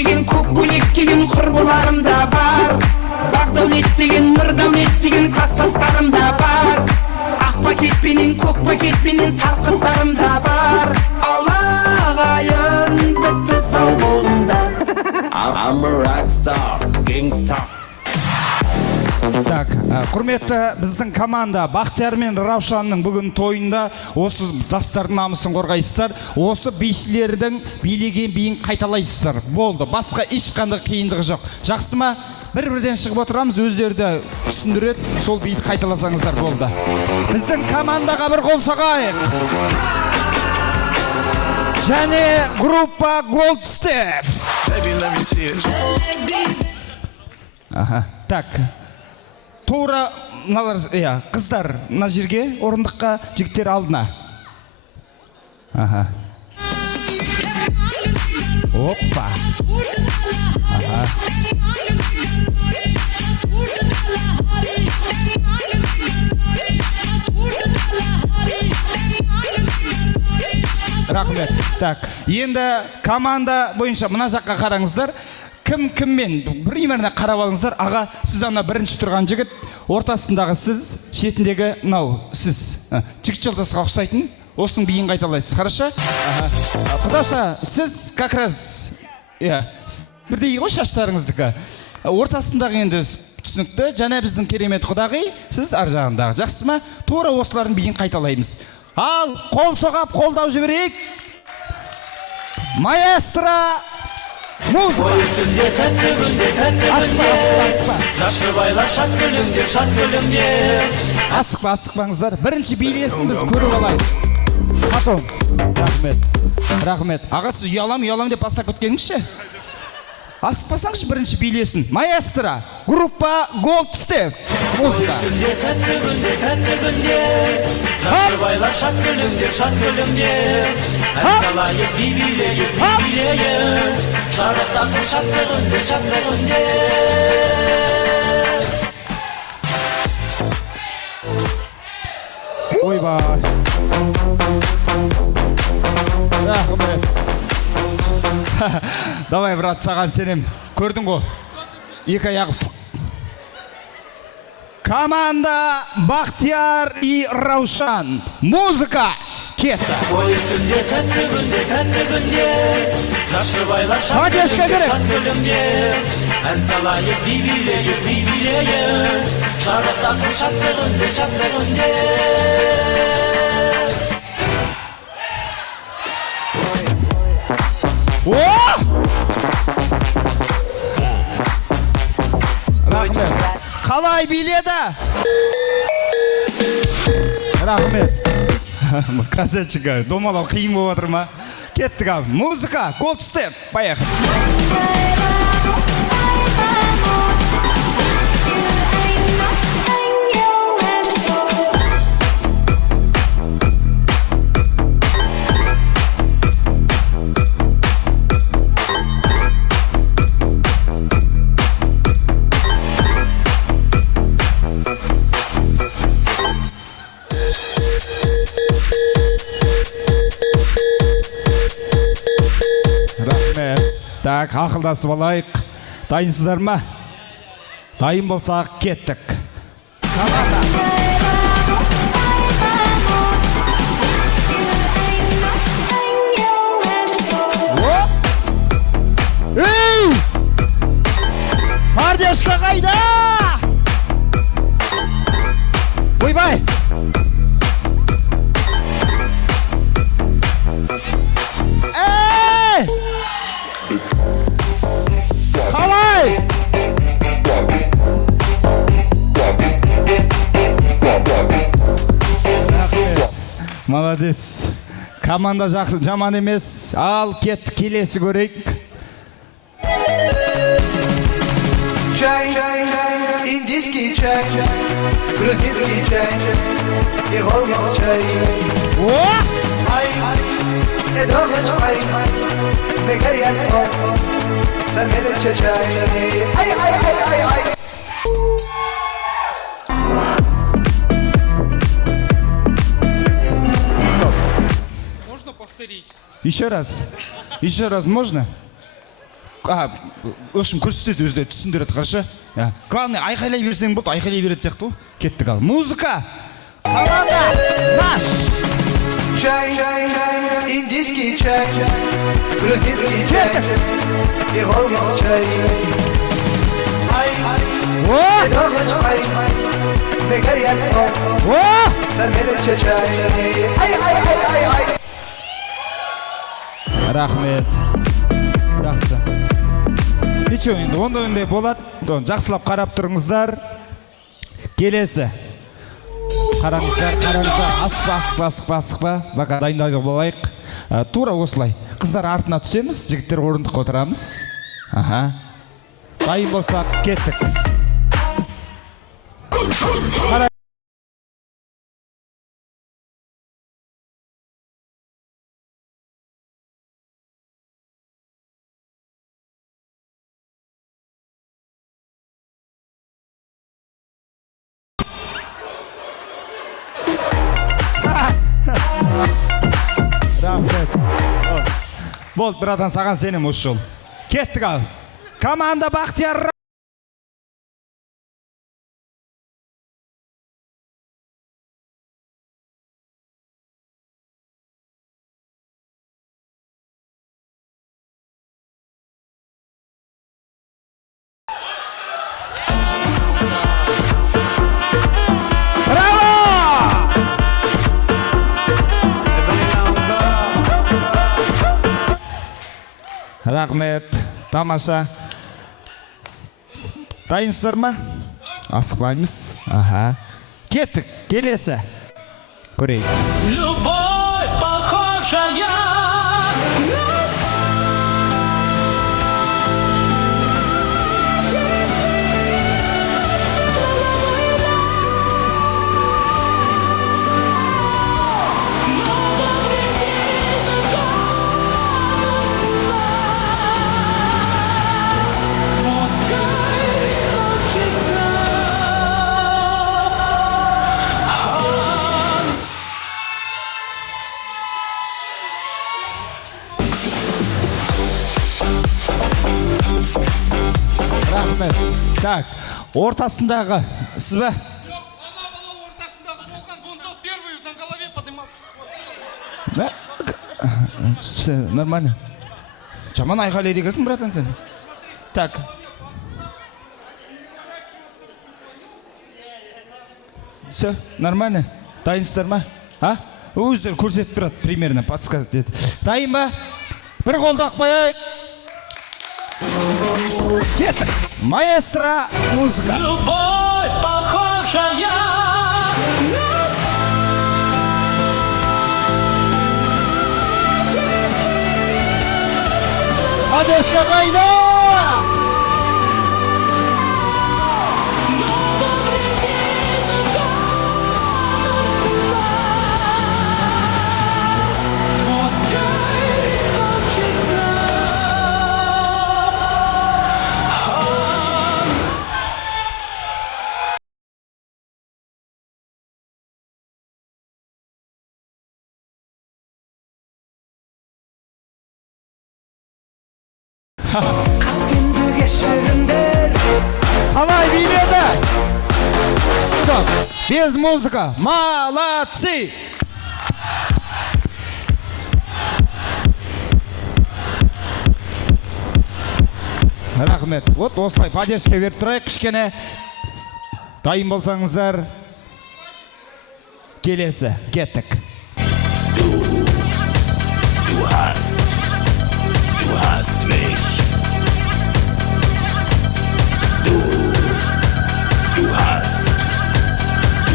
деген көк көйлек киген құрбыларым да бар. Бақ дәулет деген нұр дәулет деген кластастарым да бар. Ақ пакетпенен көк пакетпенен сарқыттарым да бар. Алағайын бітті сау болыңдар. I'm a rockstar, gangsta. Так, құрметті біздің команда Бақтияр мен Раушанның бүгін тойында осы жастардың намысын қорғайсыздар. Осы бишілердің билеген биін қайталайсыздар. Болды, басқа ешқандай қиындығы жоқ. Жақсы ма? Бір-бірден шығып отырамыз, өздерді түсіндіреді, сол биді қайталасаңыздар болды. Біздің командаға бір қол соғайық. Және группа Gold Step. Так. Тура мыналар, қыздар мына жерге орындыққа, жігіттер алдына. Оппа. Рахмет. Так, енді команда бойынша мына жаққа қараңыздар. Кім-кіммен примерно қарап алыңыздар. Аға, сіз ана бірінші тұрған жігіт, ортасындағы сіз, шетіндегі мынау сіз. Жігіт жолдасқа ұқсайтын, осының биін қайталайсыз, хорошо? Құдаша, сіз как раз бірдей ғой шаштарыңыздікі. Ортасындағы енді түсінікті, және біздің керемет құдағи, сіз ар жағындағы. Жақсы ма? Тура осылардың биін қайталаймыз. Ал, қол соғап, қолдау жіберейік. Маэстро! Ой үстінде тәтті күнде жашы байлар шат күлімде Асықпаңыздар, бірінші билесін біз көріп алайық. Потом, рахмет. Аға, сіз ұялам деп бастап көткеніңізші? Асықпасаңызшы бірінші билесін. Маэстро, группа Gold Step. Музыка. Ой үстінде тәтті күнде жашы байлар шат күлімде ән салайық би билейік жарықтасын шаттығынде Ойбай. Рахмет. Давай, брат, саған сенем. Көрдің ғой? Екі аяғы. Команда Бақтияр и Раушан. Музыка кетті. Ой үстінде тәтті күнде жашы байлар шат күлімде ән салайық би билейік жарықтасын шаттығынде Қалай биледі? Рахмет. Красавчик, домалау қиын болып отыр ма? Кеттік ал. Музыка, Gold Step, поехали. Так, ақылдасып алайық. Дайынсыздар ма? Дайын болсақ кеттік. Команда. Ей! Пардешка қайда? Ойбай! Молодец. Команда жақсы, жаман емес. Ал, кет, келесі көрейік. Чай, индийский чай, грузинский чай, иголный чай. Ай, эдогыч ай, бекер ятма, sen benim çay. Ай. Еще раз, можно? в общем көрсетеді өзі түсіндіреді қарашы. Главное айқайлай берсең болды, айқайлай береді сияқты ғой. Кеттік ал. Музыка. Команда наш. Чай, индийский чай, грузинский чай и голубой чай. Ай, медовый чай, горячий сәлменен чай. Ай. Рахмет. Жақсы. Ничего, енді ондай болады. Жақсылап қарап тұрыңыздар. Келесі. Қараңыздар. Асықпа. Бақа дайындалып болайық. Тура осылай. Қыздар артына түсеміз, жігіттер орындыққа отырамыз. Дайын болсақ, кеттік. Рахмет. Болды, братан, саған сенем осы жол. Кеттік ал. Команда Бақтияр. Рахмет, тамаша. Дайынсыздар ма? Асықпаймыз. Кеттік, келесі. Көрейік. Любовь похожая. Рахмет. Так, ортасындағы сіз бе? Ана бала ортасындағы болған, бұнда первый на голове поднимал. Все, нормально. Жаман айқайлай дегенсің, братан, сен. Так. Все, нормально. Дайынсыздар ма? Өздері көрсетіп тұрады, примерно, подсказать етеді. Дайын ба? Бір қолды қойайық. Маэстро, музыка. Любовь похожая. Одесска война! Қалай биледі? Стоп. Без музыка. Молодцы! Рахмет. Вот осылай поддержка беріп тұрайық кішкене. Дайын болсаңыздар. Келесі. Кеттік. Du hast mich. Du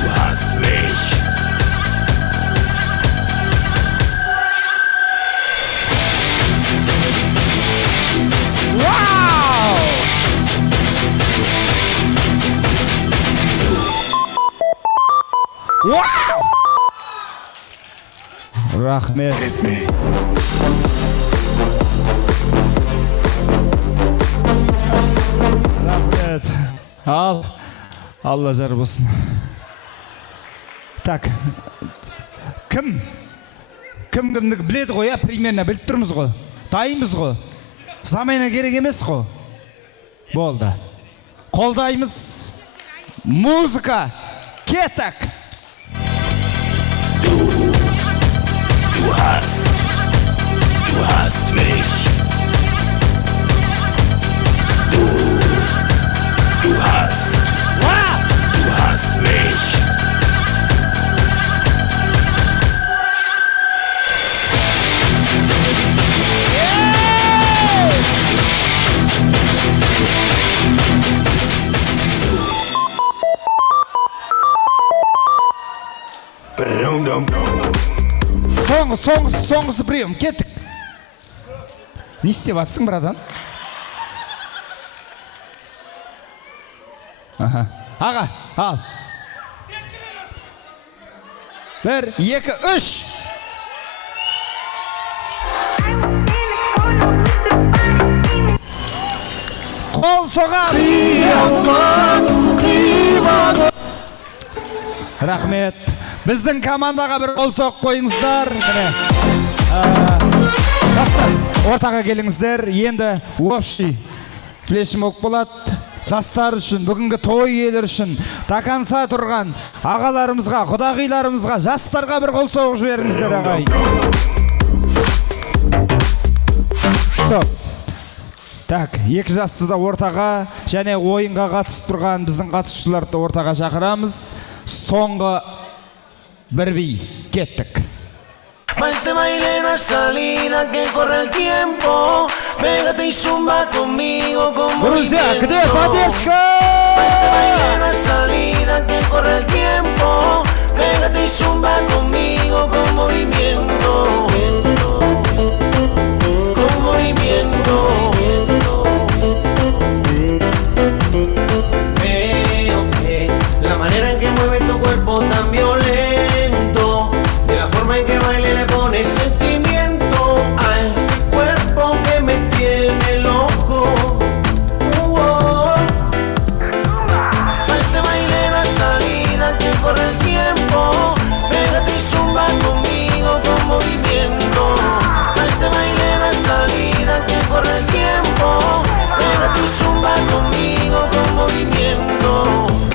hast mich. Wow! Wow! Рахмет. Рахмет. Ал. Алла жар болсын. Так. Кім кімдікі біледі ғой, примерно біліп тұрмыз ғой. Дайынбыз ғой. Замена керек емес қой. Болды. Қолдаймыз. Музыка. Кеттік. Du hast mich. Du hast mich. Соңғысы прием. Кеттік. Не істеп атсың, братан? Аға, ал. 1, 2, 3. Қол соғады. Рахмет. Біздің командаға бір қол соқ қойыңыздар. Ортаға келіңіздер. Енді общий флешмоб болады. Жастар үшін, бүгінгі той иелері үшін, тақанса тұрған ағаларымызға, құдағиларымызға, жастарға бір қол соғып жіберіңіздер, ағай. Стоп. Так, екі жасты да ортаға және ойынға қатысып тұрған біздің қатысушыларды ортаға шақырамыз. Соңғы бір би. Кеттік. Este baile no es salida que corre el tiempo. Pégate y zumba conmigo con movimiento. Este baile no es salida que corre el tiempo. Pégate y zumba conmigo con movimiento. Con movimiento. Veo que la manera en que mueve tu cuerpo tan violento, de la forma en que baile le pone sentimiento a ese cuerpo que me tiene loco. Este baile no es salida que corre el tiempo. Pégate y zumba conmigo con movimiento. Este baile no es salida que corre el tiempo. Pégate y zumba conmigo con movimiento.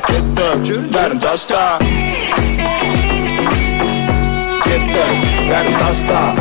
Get the better dust up. Get the better dust up.